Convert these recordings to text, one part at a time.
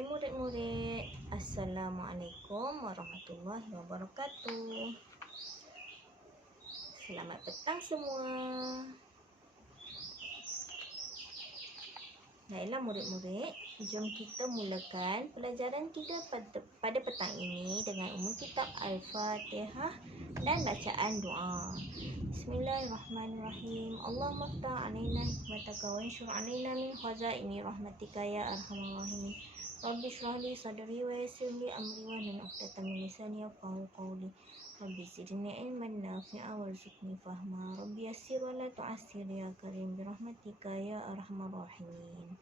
Hai murid-murid, Assalamualaikum warahmatullahi wabarakatuh. Selamat petang semua. Baiklah murid-murid, jom kita mulakan pelajaran kita pada petang ini dengan umum kitab Al-Fatihah dan bacaan doa. Bismillahirrahmanirrahim. Allahumma ftah alaina hikmataka wa anshur alaina min khazaini rahmatika ya arhamar rahimin. Rabbi shrah li sadri wa yassir li amri wa hlul 'uqdatam min lisani yafqahu qawli. Rabbi zidni ilman nafi'a warzuqni fahma. Rabbi yassir wa la tu'assir ya karim bi rahmatika ya arhamar rahimin.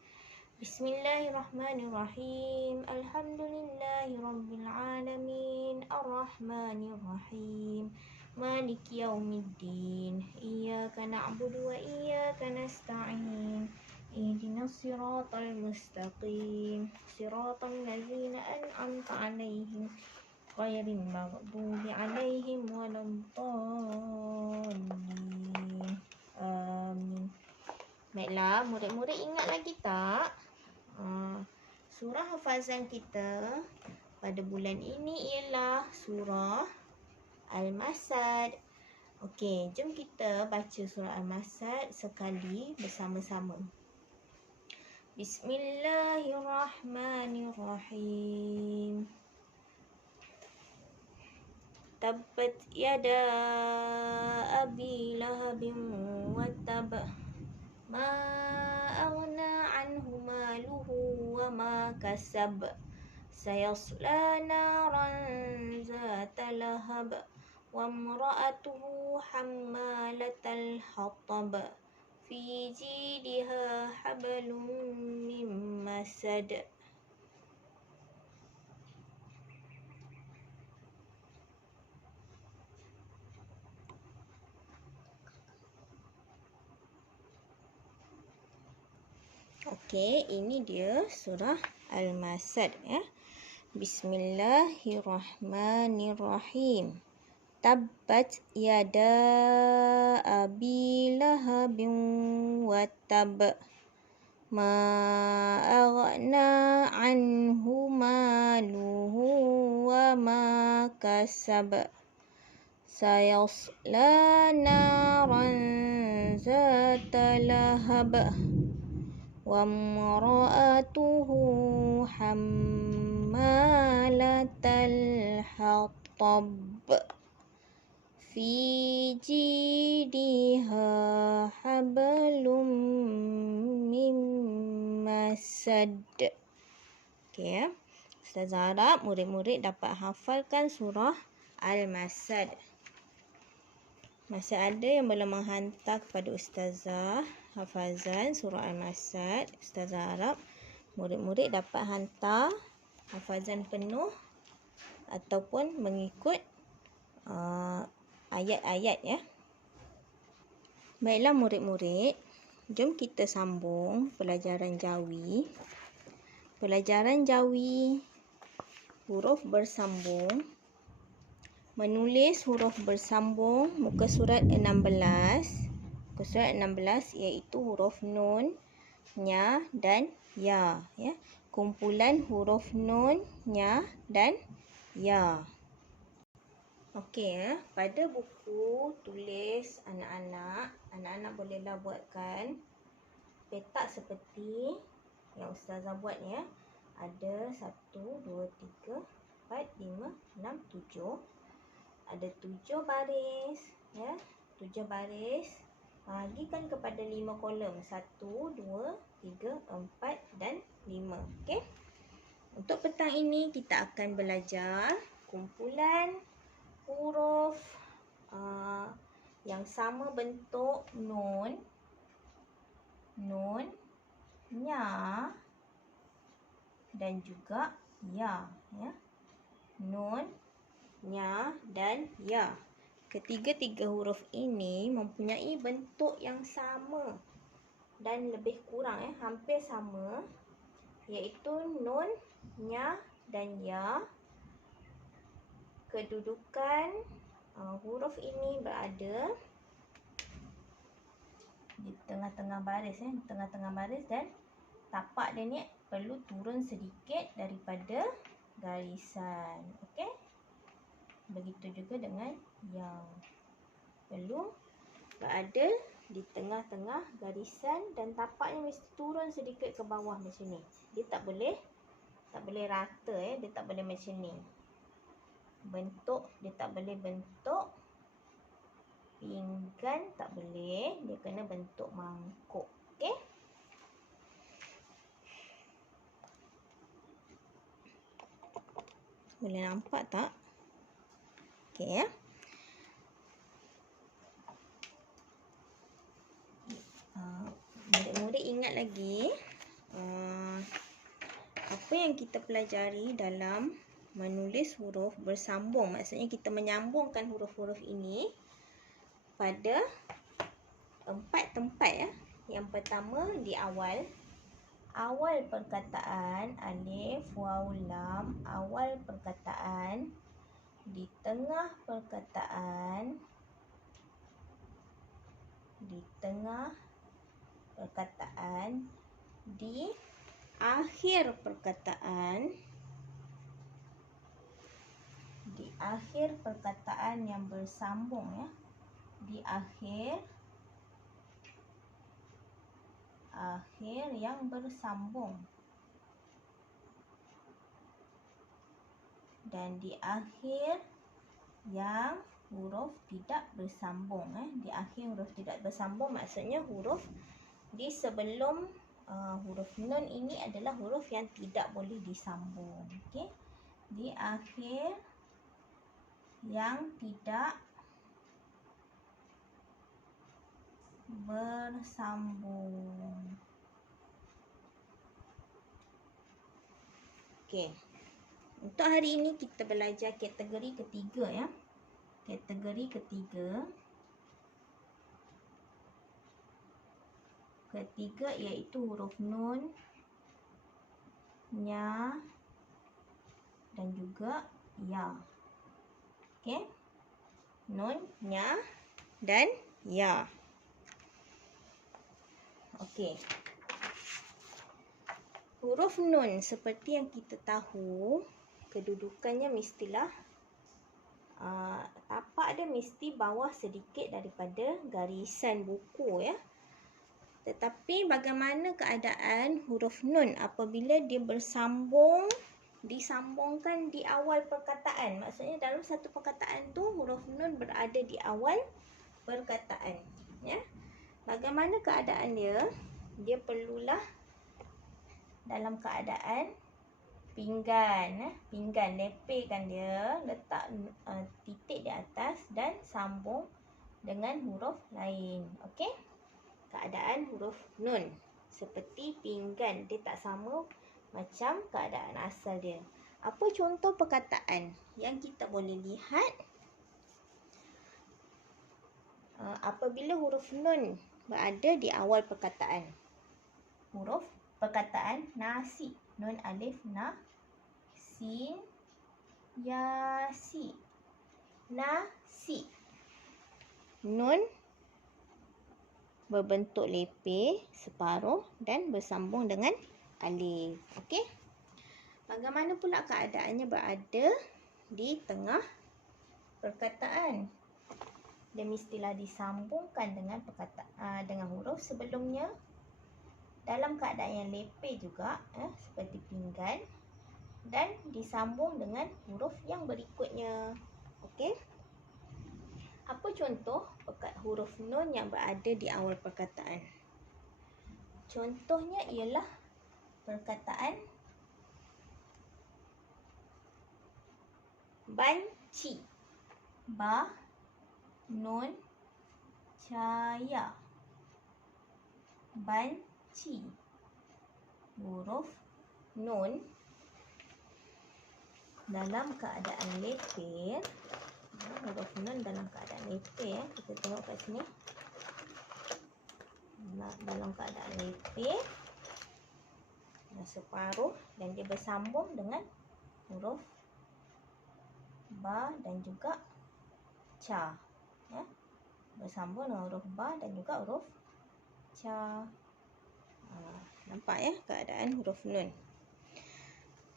Bismillahirrahmanirrahim. Alhamdulillahi rabbil alamin. Ar-rahmanir rahim. Maliki yaumiddin. Iyyaka na'budu wa iyyaka nasta'in. Ihdinas siratal mustaqim. Siratal ladzina an'amta 'alaihim ghairil maghdubi 'alaihim waladdallin. Amin. Baiklah, murid-murid ingat lagi tak? Surah hafazan kita pada bulan ini ialah surah Al-Masad. Okey, jom kita baca surah Al-Masad sekali bersama-sama. Bismillahirrahmanirrahim. Tabbat yada abi lahabin wa tab. Ma aghna anhu maluhu wa ma kasab. Sayasla naran zata lahab. Wa imra'atuhu hammalatal hatab. Fi jidha hablum min masad. Okey, ini dia surah Al-Masad ya. Bismillahirrahmanirrahim. Tabbat yada abi lahabin wa tab. Ma aghna anhu maluhu wa ma kasab. Sayasla naran zata lahab. Wa imra'atuhu hammalatal hatab. Fi jidha hablum min masad. Okey ya. Ustazah harap murid-murid dapat hafalkan surah Al-Masad. Masih ada yang belum menghantar kepada Ustazah hafazan surah Al-Masad. Ustazah harap murid-murid dapat hantar hafazan penuh ataupun mengikut ayat-ayat ya. Baiklah murid-murid, jom kita sambung pelajaran jawi. Pelajaran jawi huruf bersambung. Menulis huruf bersambung muka surat 16. Muka surat 16 iaitu huruf nun, nya dan ya ya. Kumpulan huruf nun, nya dan ya. Okey ya, pada buku tulis anak-anak bolehlah buatkan petak seperti yang Ustazah buat ya. Ada 1 2 3 4 5 6 7. Ada 7 baris ya. 7 baris bahagikan kepada 5 kolom. 1 2 3 4 dan 5. Okey. Untuk petang ini kita akan belajar kumpulan huruf yang sama bentuk nun, nya dan juga ya ya. Nun, nya dan ya. Ketiga-tiga huruf ini mempunyai bentuk yang sama dan lebih kurang hampir sama, iaitu nun, nya dan ya. Kedudukan huruf ini berada di tengah-tengah baris tengah-tengah baris, dan tapak dia ni perlu turun sedikit daripada garisan. Okey. Begitu juga dengan yang perlu berada di tengah-tengah garisan dan tapaknya mesti turun sedikit ke bawah macam ni. Dia tak boleh rata dia tak boleh macam ni. Dia tak boleh bentuk pinggan, tak boleh. Dia kena bentuk mangkuk. Okey? Boleh nampak tak? Okey ya. Murid-murid ingat lagi apa yang kita pelajari dalam menulis huruf bersambung. Maksudnya kita menyambungkan huruf-huruf ini pada 4 tempat ya. Yang pertama di awal perkataan, alif, waw, lam, awal perkataan, di tengah perkataan, di akhir perkataan, di akhir perkataan yang bersambung ya. Di akhir yang bersambung, dan di akhir yang huruf tidak bersambung. Di akhir huruf tidak bersambung maksudnya huruf di sebelum huruf nun ini adalah huruf yang tidak boleh disambung. Okey. Di akhir yang tidak bersambung. Okey. Untuk hari ini kita belajar kategori ketiga ya. Kategori ketiga iaitu huruf nun, nya dan juga ya. Okey. Nun, nya dan ya. Okey. Huruf nun seperti yang kita tahu, kedudukannya mestilah tapak dia mesti bawah sedikit daripada garisan buku ya. Tetapi bagaimana keadaan huruf nun apabila dia disambungkan di awal perkataan? Maksudnya dalam satu perkataan tu huruf nun berada di awal perkataan ya. Bagaimana keadaan dia? Dia perlulah dalam keadaan pinggan, lepaskan dia, letak titik di atas dan sambung dengan huruf lain. Okey? Keadaan huruf nun seperti pinggan, dia tak sama macam keadaan asal dia. Apa contoh perkataan yang kita boleh lihat apabila huruf nun berada di awal perkataan? Huruf perkataan nasi, nun, alif, na, sin, ya, si. Nasi. Nun berbentuk lepeh separuh dan bersambung dengan alif. Okey. Bagaimana pula keadaannya berada di tengah perkataan? Dia mestilah disambungkan dengan dengan huruf sebelumnya dalam keadaan yang lepeh juga seperti pinggan dan disambung dengan huruf yang berikutnya. Okey. Apa contoh huruf nun yang berada di awal perkataan? Contohnya ialah perkataan banci. Ba, nun, caya. Banci. Huruf nun dalam keadaan lepeh. Huruf nun dalam keadaan lepeh. Kita tengok kat sini. Dalam keadaan lepeh separuh dan dia bersambung dengan huruf ba dan juga ca ya. Bersambung dengan huruf ba dan juga huruf ca. Nampak ya keadaan huruf nun.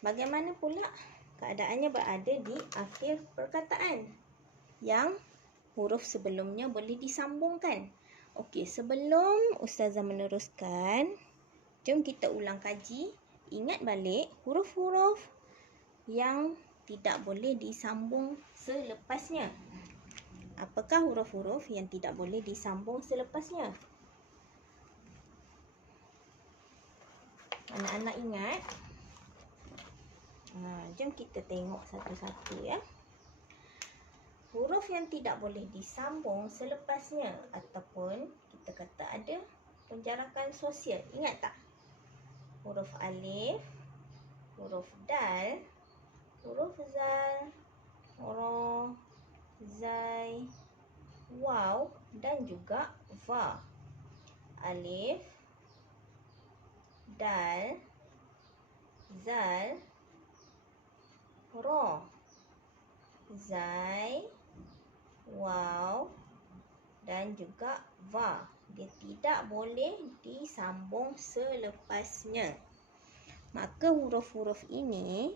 Bagaimana pula keadaannya berada di akhir perkataan yang huruf sebelumnya boleh disambungkan? Okey, sebelum Ustazah meneruskan, jom kita ulang kaji. Ingat balik huruf-huruf yang tidak boleh disambung selepasnya. Apakah huruf-huruf yang tidak boleh disambung selepasnya? Anak-anak ingat? Jom kita tengok satu-satu ya. Huruf yang tidak boleh disambung selepasnya ataupun kita kata ada penjarakan sosial. Ingat tak? Huruf alif, huruf dal, huruf zal, ra, zai, waw dan juga va. Alif, dal, zal, ra, zai, waw dan juga va. Dia tidak boleh disambung selepasnya. Maka huruf-huruf ini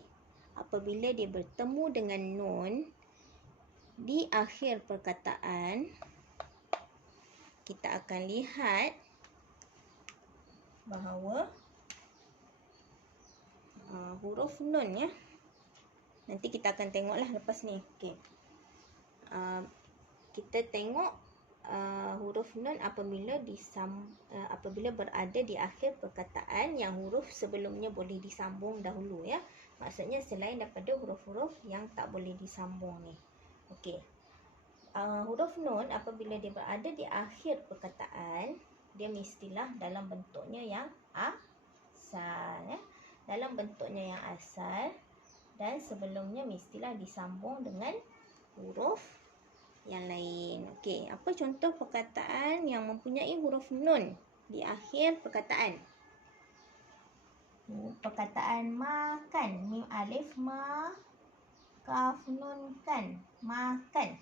apabila dia bertemu dengan nun di akhir perkataan, kita akan lihat bahawa huruf nun ya. Nanti kita akan tengoklah lepas ni. Okey. Kita tengok huruf nun apabila berada di akhir perkataan yang huruf sebelumnya boleh disambung dahulu ya. Maksudnya selain daripada huruf-huruf yang tak boleh disambung ni. Okey. Huruf nun apabila dia berada di akhir perkataan, dia mestilah dalam bentuknya yang asal ya. Dalam bentuknya yang asal dan sebelumnya mestilah disambung dengan huruf yang lain. Okey, apa contoh perkataan yang mempunyai huruf nun di akhir perkataan? Perkataan makan, mim alif ma, kaf nun kan, makan.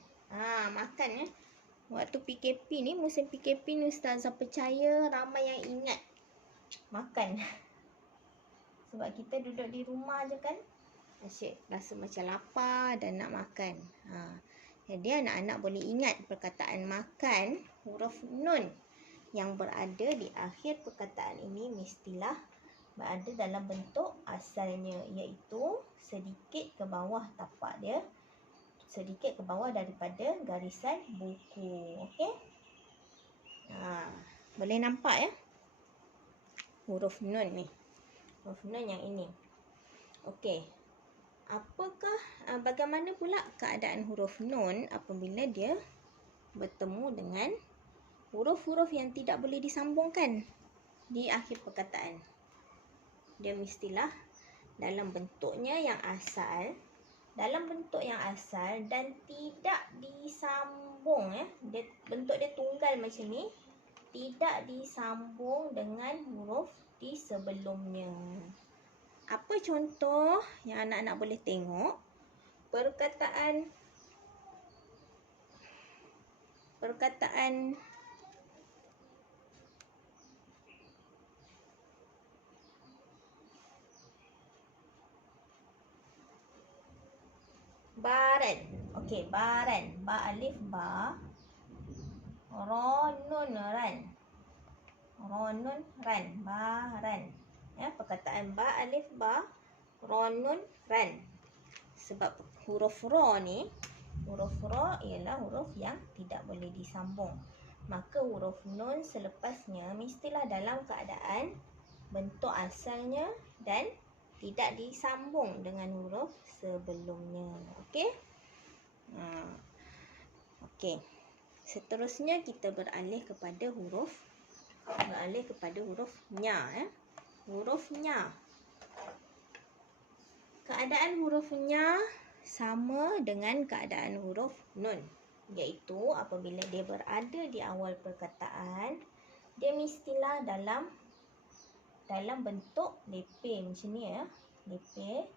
Makan ya. Waktu PKP ni, musim PKP ni Ustazah percaya ramai yang ingat makan. Sebab kita duduk di rumah je kan, asyik rasa macam lapar dan nak makan. Jadi anak-anak boleh ingat perkataan makan, huruf nun yang berada di akhir perkataan ini mestilah berada dalam bentuk asalnya, iaitu sedikit ke bawah tapak dia, sedikit ke bawah daripada garisan buku. Okey? Boleh nampak ya huruf nun ni. Huruf nun yang ini. Okey. Bagaimana pula keadaan huruf nun apabila dia bertemu dengan huruf-huruf yang tidak boleh disambungkan di akhir perkataan? Dia mestilah dalam bentuknya yang asal, dan tidak disambung ya. Bentuk dia tunggal macam ni, tidak disambung dengan huruf di sebelumnya. Apa contoh yang anak-anak boleh tengok? Perkataan baran. Okey, baran. Ba alif ba, ra nun ran. Ra nun ran, baran. Ya, perkataan ba alif ba, ra nun ran. Sebab huruf ra ni, huruf ra ialah huruf yang tidak boleh disambung. Maka huruf nun selepasnya mestilah dalam keadaan bentuk asalnya dan tidak disambung dengan huruf sebelumnya. Okey? Okey. Seterusnya kita beralih kepada huruf nya ya. Huruf nya. Keadaan huruf nya sama dengan keadaan huruf nun, iaitu apabila dia berada di awal perkataan, dia mestilah dalam bentuk lepeh macam ni ya. Lepeh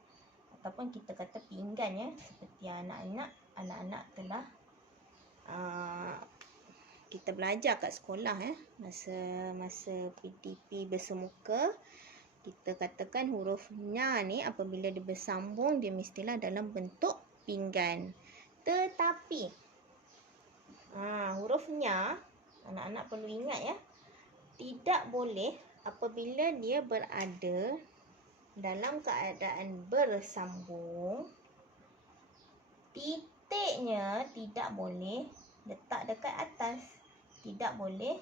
ataupun kita kata pinggan ya, seperti anak-anak telah kita belajar kat sekolah masa PTP bersemuka, kita katakan huruf nya ni apabila dia bersambung dia mestilah dalam bentuk pinggan. Tetapi huruf nya anak-anak perlu ingat ya, tidak boleh apabila dia berada dalam keadaan bersambung, titiknya tidak boleh letak dekat atas. Tidak boleh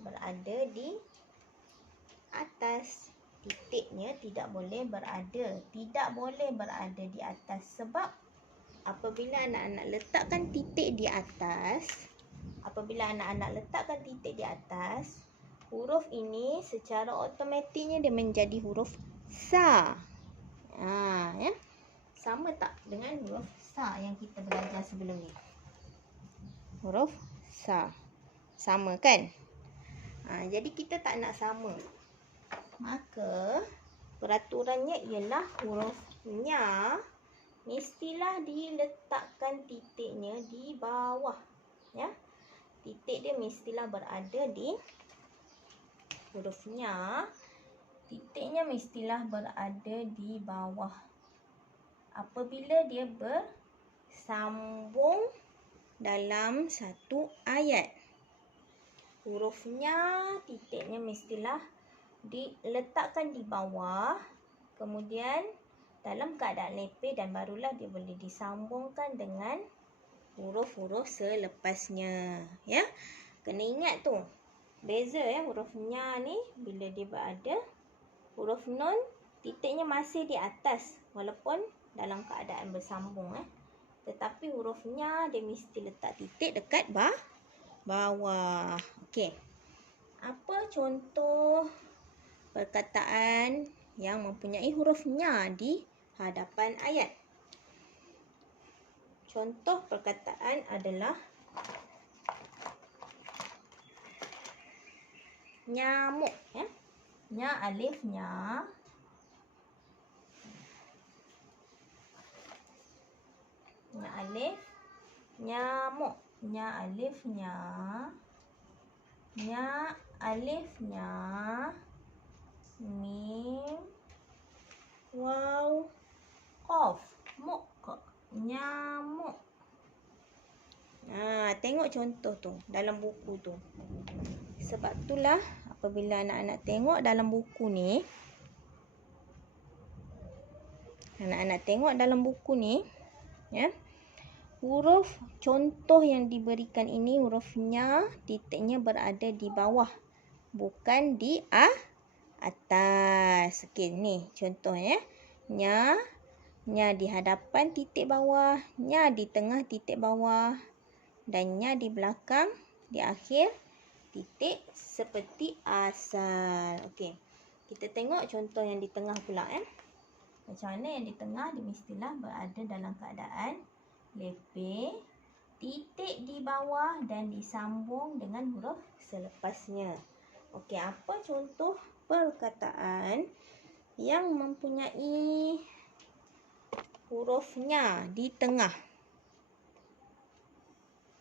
berada di atas. Titiknya tidak boleh berada. Tidak boleh berada di atas. Sebab apabila anak-anak letakkan titik di atas, huruf ini secara automatiknya dia menjadi huruf sa. Ya. Sama tak dengan huruf sa yang kita belajar sebelum ni? Huruf sa. Sama kan? Jadi kita tak nak sama. Maka peraturannya ialah huruf nya mestilah diletakkan titiknya di bawah. Ya. Titik dia mestilah berada di huruf nya. Titiknya mestilah berada di bawah. Apabila dia bersambung dalam satu ayat, hurufnya titiknya mestilah diletakkan di bawah, kemudian dalam keadaan lepeh, dan barulah dia boleh disambungkan dengan huruf-huruf selepasnya. Ya, kena ingat tu beza ya, hurufnya ni bila dia berada, huruf nun titiknya masih di atas walaupun dalam keadaan bersambung. Tetapi hurufnya dia mesti letak titik dekat bawah. Okey. Apa contoh perkataan yang mempunyai huruf nya di hadapan ayat? Contoh perkataan adalah nyamuk. Nya alif nya. Nya alif, nyamuk. Nya alif nya. Nya alif nya. Mim, waw, qaf. Muk. Nyamuk. Tengok contoh tu dalam buku tu. Sebab itulah apabila anak-anak tengok dalam buku ni, ya, huruf contoh yang diberikan ini hurufnya titiknya berada di bawah, bukan di atas. Okey, ni contohnya. Nya di hadapan titik bawah, nya di tengah titik bawah, dan nya di belakang, di akhir titik seperti asal. Okey, kita tengok contoh yang di tengah pula. Macam mana yang di tengah? Dia mestilah berada dalam keadaan lepeh, titik di bawah dan disambung dengan huruf selepasnya. Okey, apa contoh perkataan yang mempunyai hurufnya di tengah?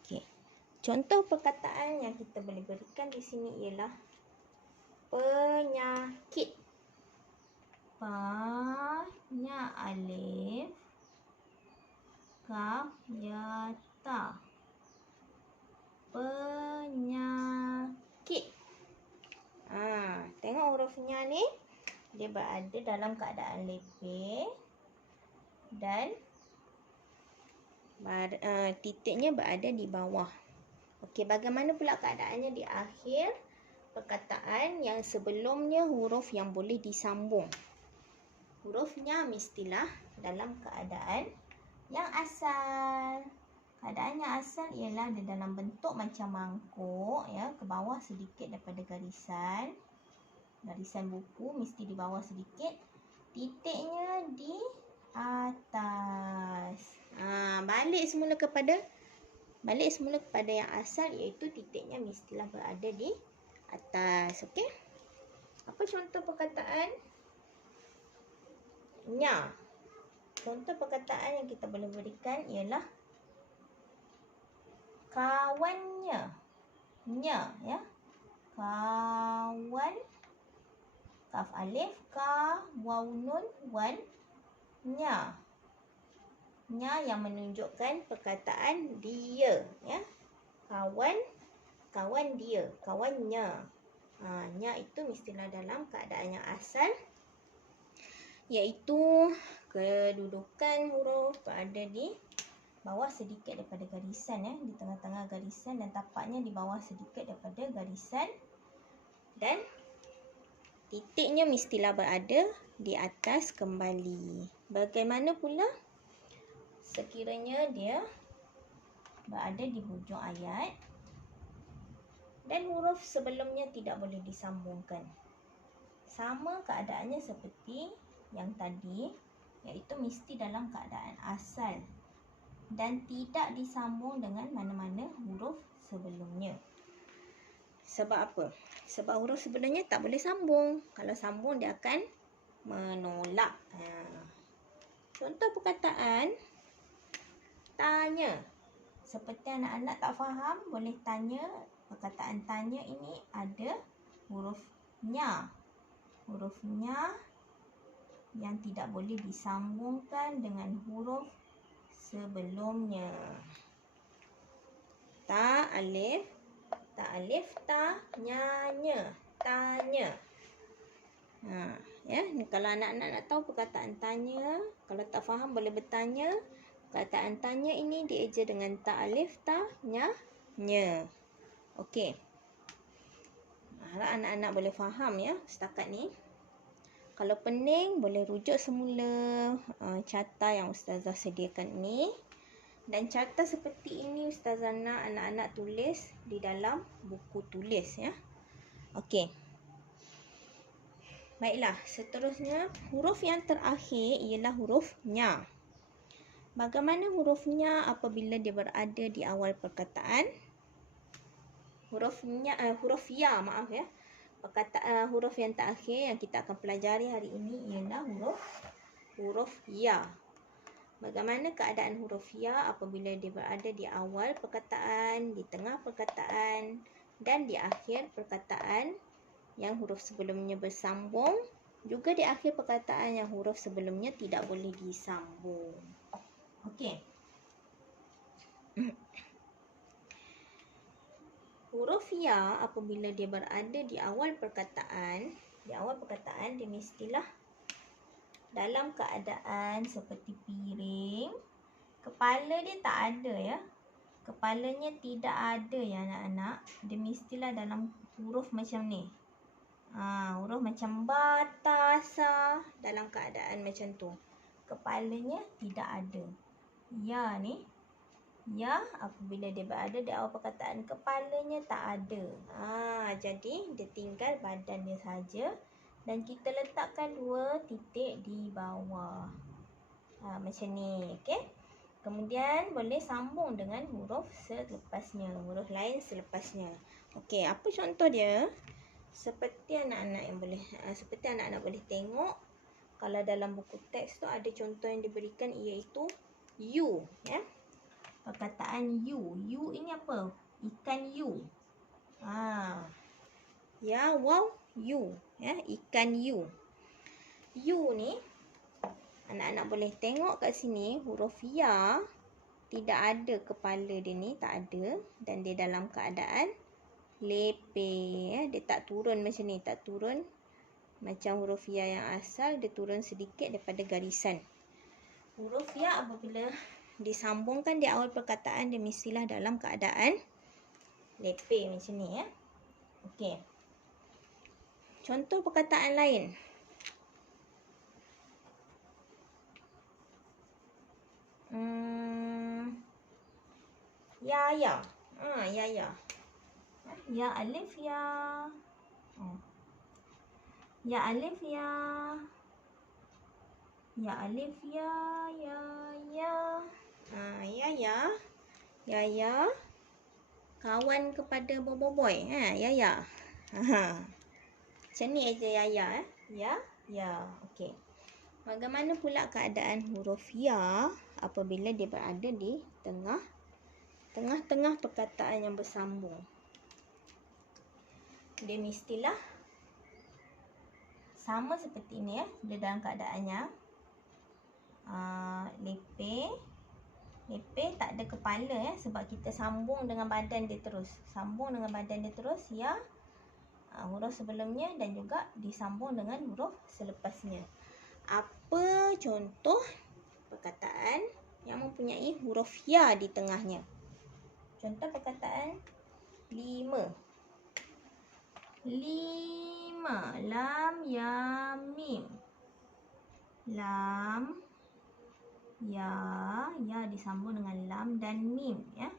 Okey. Contoh perkataan yang kita boleh berikan di sini ialah penyakit. Pa, nya alif, kaf, ya, ta. Penyakit. Tengok hurufnya ni, dia berada dalam keadaan lepeh dan titiknya berada di bawah. Okey, bagaimana pula keadaannya di akhir perkataan yang sebelumnya huruf yang boleh disambung? Hurufnya mestilah dalam keadaan yang asal. Keadaan yang asal ialah dia dalam bentuk macam mangkuk, ya, ke bawah sedikit daripada garisan. Garisan buku mesti di bawah sedikit. Titiknya di atas. Balik semula kepada yang asal, iaitu titiknya mestilah berada di atas. Okey? Apa contoh perkataan nya? Contoh perkataan yang kita boleh berikan ialah kawannya. nya ya. Kawan, kaf alif, ka, waw nun, wan, nya. Nya yang menunjukkan perkataan dia ya. Kawan, kawan dia, kawannya. Nya itu mestilah dalam keadaan yang asal, iaitu kedudukan huruf berada di bawah sedikit daripada garisan ya, di tengah-tengah garisan, dan tapaknya di bawah sedikit daripada garisan, dan titiknya mestilah berada di atas kembali. Bagaimana pula sekiranya dia berada di hujung ayat dan huruf sebelumnya tidak boleh disambungkan? Sama keadaannya seperti yang tadi, iaitu mesti dalam keadaan asal dan tidak disambung dengan mana-mana huruf sebelumnya. Sebab apa? Sebab huruf sebelumnya tak boleh sambung. Kalau sambung dia akan menolak. Contoh perkataan tanya. Seperti anak-anak tak faham, boleh tanya. Perkataan tanya ini ada huruf nya. Huruf nya yang tidak boleh disambungkan dengan huruf sebelumnya. Ta alif, ta, nya, tanya. Ya, kalau anak-anak nak tahu perkataan tanya, kalau tak faham boleh bertanya. Perkataan tanya ini dieja dengan ta alif, ta, nya. Okey. Harap anak-anak boleh faham ya setakat ni. Kalau pening boleh rujuk semula carta yang ustazah sediakan ni. Dan carta seperti ini ustazah nak anak-anak tulis di dalam buku tulis ya. Okey. Baiklah, seterusnya huruf yang terakhir ialah huruf nya. Bagaimana huruf nya apabila dia berada di awal perkataan? Huruf ya, maaf ya. Huruf yang terakhir yang kita akan pelajari hari ini ialah huruf ya. Bagaimana keadaan huruf ya apabila dia berada di awal perkataan, di tengah perkataan dan di akhir perkataan yang huruf sebelumnya bersambung, juga di akhir perkataan yang huruf sebelumnya tidak boleh disambung. Okey. Huruf ya apabila dia berada di awal perkataan, dia mestilah dalam keadaan seperti piring. Kepala dia tak ada ya. Kepalanya tidak ada ya anak-anak. Dia mestilah dalam huruf macam ni. Huruf macam ba, ta, sa, dalam keadaan macam tu. Kepalanya tidak ada. Ya ni. Ya apabila dia berada di awal perkataan, kepalanya tak ada. Jadi dia tinggal badan dia saja. Dan kita letakkan 2 titik di bawah. Macam ni. Okey. Kemudian boleh sambung dengan huruf selepasnya. Huruf lain selepasnya. Okey, apa contoh dia? Seperti anak-anak boleh tengok. Kalau dalam buku teks tu ada contoh yang diberikan, iaitu you. Ya. Perkataan you. You ini apa? Ikan you. Ya, wow, you. Ya, ikan you. You ni, anak-anak boleh tengok kat sini, huruf ya tidak ada kepala dia ni, tak ada. Dan dia dalam keadaan lepeh. Ya. Dia tak turun macam ni, tak turun macam huruf ya yang asal, dia turun sedikit daripada garisan. Huruf ya apabila disambungkan di awal perkataan, dia mestilah dalam keadaan lepeh macam ni ya. Okey. Contoh perkataan lain. Ya. Ya alif ya. Ya alif ya. Ya alif ya. Ya. Kawan kepada boboiboy. Ya. Macam ni aja ya. Okey. Bagaimana pula keadaan huruf ya apabila dia berada di tengah-tengah perkataan yang bersambung? dia mestilah sama seperti ini ya. Dia dalam keadaannya lepeh tak ada kepala ya, sebab kita sambung dengan badan dia terus. Sambung dengan badan dia terus ya, huruf sebelumnya dan juga disambung dengan huruf selepasnya. Apa contoh perkataan yang mempunyai huruf ya di tengahnya? Contoh perkataan 5. Lam ya mim. Lam ya disambung dengan lam dan mim ya.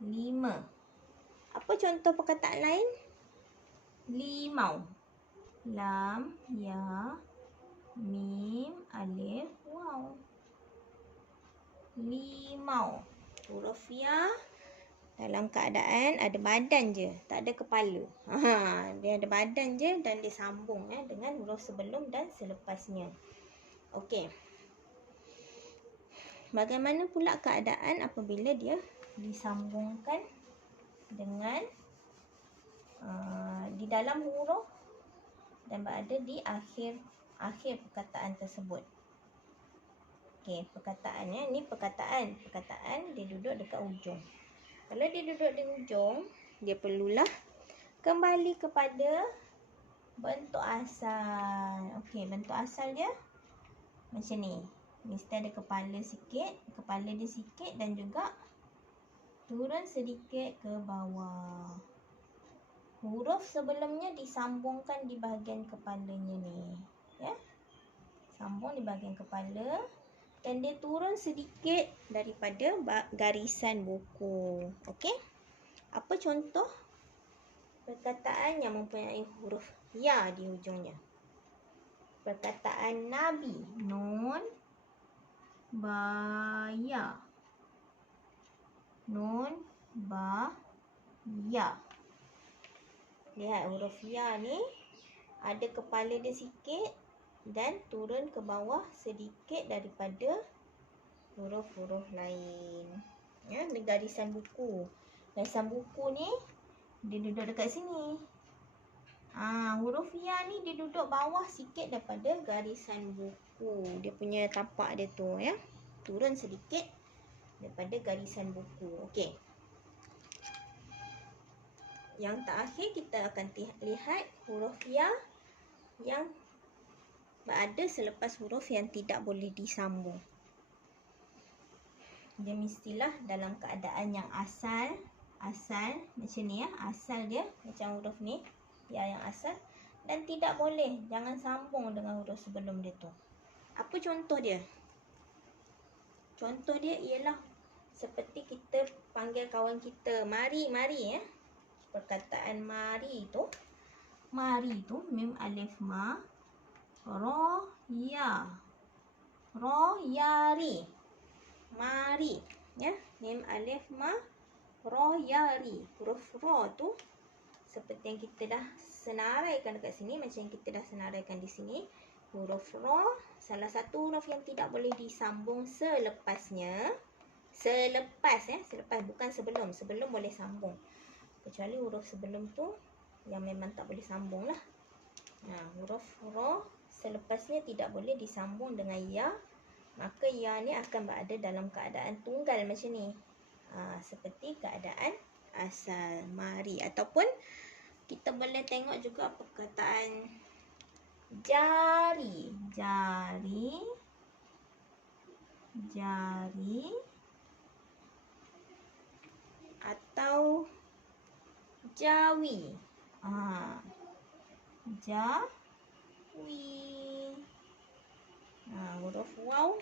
5. Apa contoh perkataan lain? Limau. Lam ya mim alif waw. Limau. Huruf ya dalam keadaan ada badan je, tak ada kepala. Dia ada badan je dan disambung dengan huruf sebelum dan selepasnya. Okey. Bagaimana pula keadaan apabila dia disambungkan dengan di dalam huruf dan berada di akhir perkataan tersebut? Okey, perkataannya ni perkataan dia duduk dekat ujung. Kalau dia duduk di ujung, dia perlulah kembali kepada bentuk asal. Okey, bentuk asal dia macam ni. Mesti ada kepala dia sikit dan juga turun sedikit ke bawah. Huruf sebelumnya disambungkan di bahagian kepalanya ni. Ya. Sambung di bahagian kepala. Dan dia turun sedikit daripada garisan buku. Okey? Apa contoh perkataan yang mempunyai huruf ya di hujungnya? Perkataan Nabi. Nun, ba, ya. Nun, ba, ya. Lihat huruf ya ni ada kepala dia sikit dan turun ke bawah sedikit daripada huruf-huruf lain. Ya, ni garisan buku. Garisan buku ni dia duduk dekat sini. Huruf ya ni dia duduk bawah sikit daripada garisan buku. Dia punya tapak dia tu ya. Turun sedikit daripada garisan buku. Okey. Yang terakhir kita akan lihat huruf ya yang berada selepas huruf yang tidak boleh disambung. Dia mestilah dalam keadaan yang asal macam ni ya. Asal dia macam huruf ni, ya yang asal, dan tidak boleh, jangan sambung dengan huruf sebelum dia tu. Apa contoh dia? Contoh dia ialah seperti kita panggil kawan kita, mari ya. Perkataan mari tu mim alif ma, ro ya, ri, mari ya. Mim alif ma, ro ri. Huruf ro tu seperti yang kita dah senaraikan dekat sini, macam yang kita dah senaraikan di sini. Huruf ro salah satu huruf yang tidak boleh disambung selepasnya. Selepas bukan sebelum. Sebelum boleh sambung. Kecuali huruf sebelum tu yang memang tak boleh sambung lah. Huruf ro selepasnya tidak boleh disambung dengan ya. Maka ya ni akan berada dalam keadaan tunggal macam ni. Seperti keadaan asal mari. Ataupun kita boleh tengok juga perkataan jari. Atau jawi. Jawi. Huruf waw.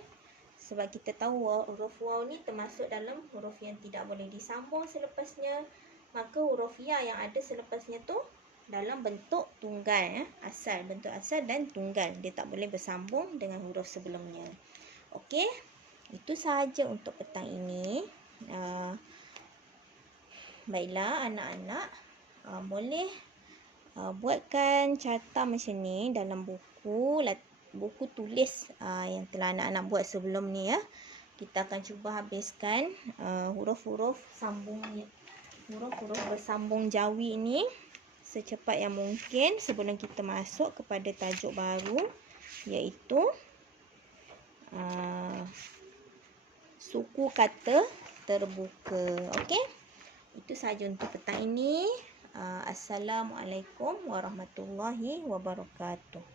Sebab kita tahu huruf waw ni termasuk dalam huruf yang tidak boleh disambung selepasnya. Maka huruf ya yang ada selepasnya tu dalam bentuk tunggal. Bentuk asal dan tunggal. Dia tak boleh bersambung dengan huruf sebelumnya. Okey. Itu sahaja untuk petang ini. Baiklah anak-anak, boleh buatkan carta macam ni dalam buku tulis yang telah anak-anak buat sebelum ni ya. Kita akan cuba habiskan huruf-huruf bersambung jawi ni secepat yang mungkin sebelum kita masuk kepada tajuk baru, iaitu suku kata terbuka. Okey? Itu sahaja untuk petang ini. Assalamualaikum warahmatullahi wabarakatuh.